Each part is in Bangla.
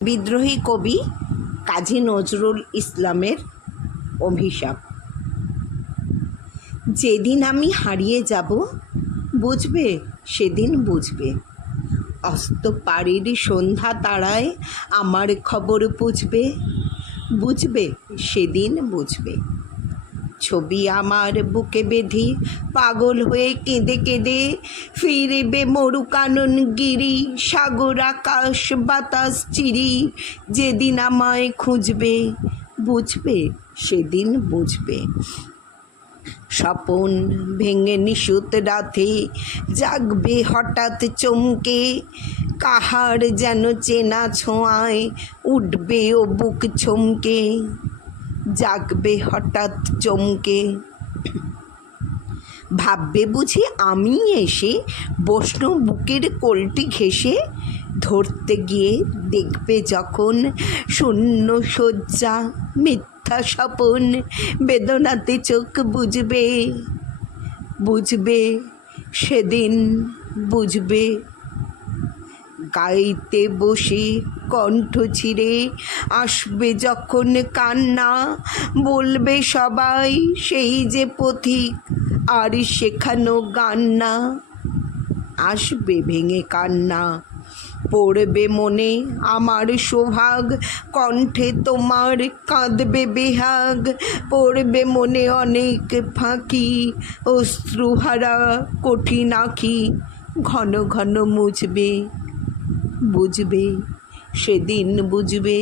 বিদ্রোহী কবি কাজী নজরুল ইসলামের অভিশাপ। যেদিন আমি হারিয়ে যাব বুঝবে, সেদিন বুঝবে। অস্ত পাড়ির সন্ধ্যা তারায় আমার খবর বুঝবে, বুঝবে সেদিন বুঝবে। ছবি আমার বুকে বেঁধে পাগল হয়ে কেঁদে কেঁদে ফিরবে মরু কানন গিরি, সাগর আকাশ বাতাস চিরি। যেদিন আমায় খুঁজবে বুঝবে, সেদিন বুঝবে। স্বপন ভেঙে নিশুত রাতে জাগবে হঠাৎ চমকে, কাহার যেন চেনা ছোঁয়ায় উঠবে ও বুক চমকে। জাগবে হঠাৎ চমকে, ভাববে বুঝি আমি এসে বসনো বুকের কোলটি ঘেঁষে। ধরতে গিয়ে দেখবে যখন শূন্য শয্যা মিথ্যা স্বপন, বেদনাতে চোখ বুঝবে, বুঝবে সেদিন বুঝবে। গাইতে বসে কণ্ঠ ছিঁড়ে আসবে যখন কান্না, বলবে সবাই সেই যে পথিক আর শেখানো গান না। আসবে ভেঙে কান্না, পড়বে মনে আমার সোহাগ, কণ্ঠে তোমার কাঁদবে বেহাগ। পড়বে মনে অনেক ফাঁকি, অশ্রুহারা কঠিন আঁখি ঘন ঘন মুছবে, বুঝবে সেদিন বুঝবে।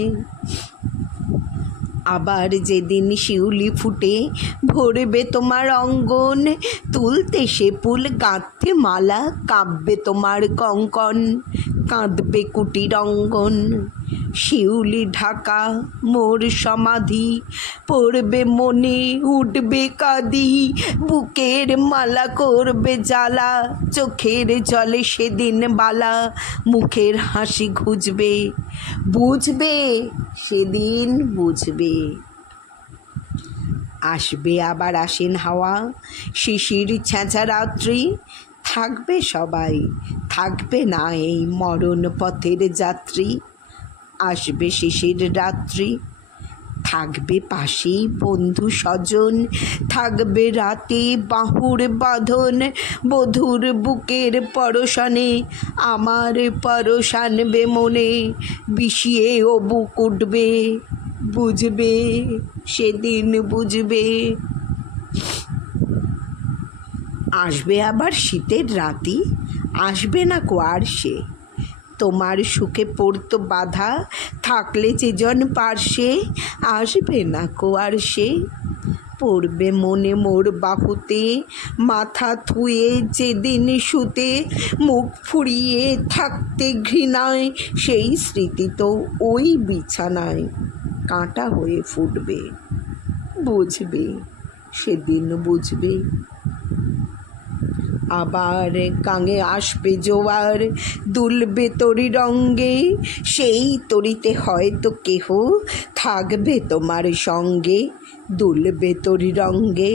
আবার যেদিন শিউলি ফুটে ভরবে তোমার অঙ্গন, তুলতে সে ফুল গাঁথতে মালা কাঁপবে তোমার কঙ্কন, কাঁদবে কুটির অঙ্গন। শিউলি ঢাকা মোর সমাধি, পড়বে মনে উঠবে কাঁদি, বুকের মালা করবে জ্বালা, চোখের জলে সেদিন বালা, মুখের হাসি ঘুচবে, বুঝবে সেদিন বুঝবে। আসবে আবার আশ্বিন হাওয়া, শিশির ছেঁচা রাত্রি, থাকবে সবাই, থাকবে না এই মরণ পথের যাত্রী। আসবে শিশির রাত্রি, থাকবে পাশেই বন্ধু স্বজন, থাকবে রাতে বাহুর বাঁধন, বধুর বুকের পরশানে আমার পরশ আনবে মনে, বিষিয়ে ও বুক উঠবে, বুঝবে সেদিন বুঝবে। আসবে আবার শীতের রাতি, আসবে না কো আর সে, তোমার সুখে পড়তো বাধা থাকলে যেজন পার্শ্বে, আসবে না কো আর সে। পড়বে মনে মোর বাহুতে মাথা থুয়ে যেদিন শুতে, মুখ ফুরিয়ে থাকতে ঘৃণায় সেই স্মৃতি তো ওই বিছানায় কাঁটা হয়ে ফুটবে, বুঝবে সেদিন বুঝবে। আবার গাঙে আসবে জোয়ার, দুলবে তরি রঙ্গে, সেই তরিতে হয়তো কেহ থাকবে তোমার সঙ্গে, দুলবে তরি রঙ্গে।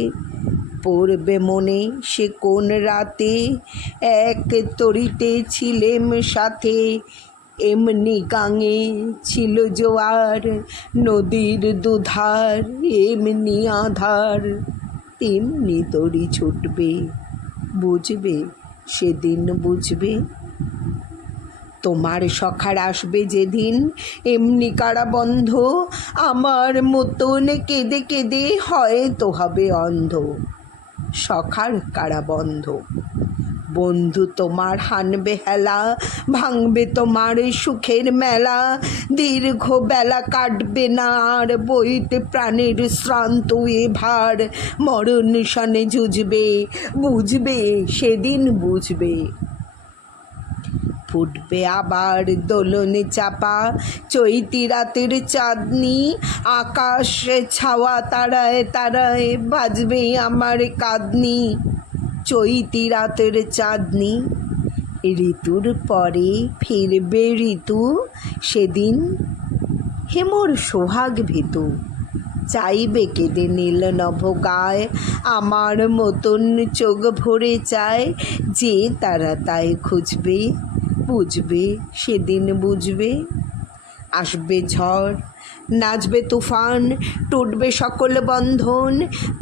পড়বে মনে সে কোন রাতে এক তরিতে ছিলেম সাথে, এমনি গাঙে ছিল জোয়ার নদীর দুধার, এমনি আধার তেমনি তরি ছুটবে, বুঝবে সেদিন বুঝবে। তোমার সখার আসবে যেদিন এমনি কারাবন্ধ, আমার মতন কেঁদে কেঁদে হয়তো হবে অন্ধ। সখার কারাবন্ধ, বন্ধু তোমার হানবে হেলা, ভাঙবে তোমার সুখের মেলা, দীর্ঘ বেলা কাটবে না আর বইতে প্রাণের শ্রান্ত এ ভার। মরণ সনে যুঝবে, বুঝবে সেদিন বুঝবে। ফুটবে আবার দোলনে চাপা চৈতি রাতের চাঁদনি, আকাশ ছাওয়া তারায় তারায় বাজবে আমার কাঁদনি। চৈতি রাতের চাঁদনি, ঋতুর পরে ফিরবে ঋতু, সেদিন হে মোর সোহাগ ভীতু। চাইবে কেঁদে নীল নভ গায়, আমার মতন চোখ ভরে চায়, যে তারা তাই খুঁজবে, বুঝবে সেদিন বুঝবে। আসবে ঝড়, নাচবে তুফান, টুটবে সকল বন্ধন,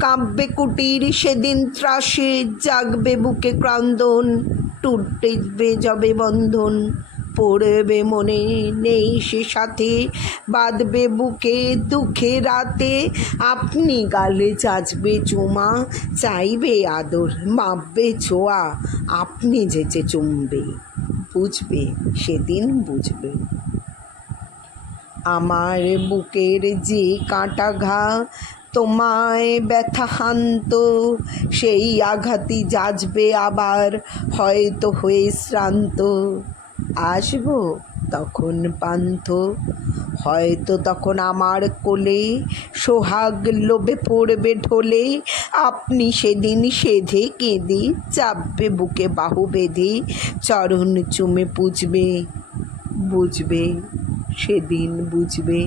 কাঁপবে কুটির সেদিন ত্রাসে, জাগবে বুকে ক্রন্দন, টুটবে যবে বন্ধন, পড়বে মনে নেই সে সাথে, বাঁধবে বুকে দুঃখে রাতে, আপনি গালে চাচবে চুমা, চাইবে আদর মাপবে ছোঁয়া, আপনি যেচে চুমবে, বুঝবে সেদিন বুঝবে। আমার বুকের যে কাঁটা ঘা তোমায় ব্যথা হান্ত, সেই আঘাতই যাচবে আবার হয়তো হয়ে শ্রান্ত, আসবো তখন পান্থ, হয়তো তখন আমার কোলে সোহাগ লোভে পড়বে ঢোলে, আপনি সেদিন সেধে কেঁদে চাপবে বুকে বাহু বেঁধে, চরণ চুমে পুজবে, বুঝবে সেদিন বুঝবে।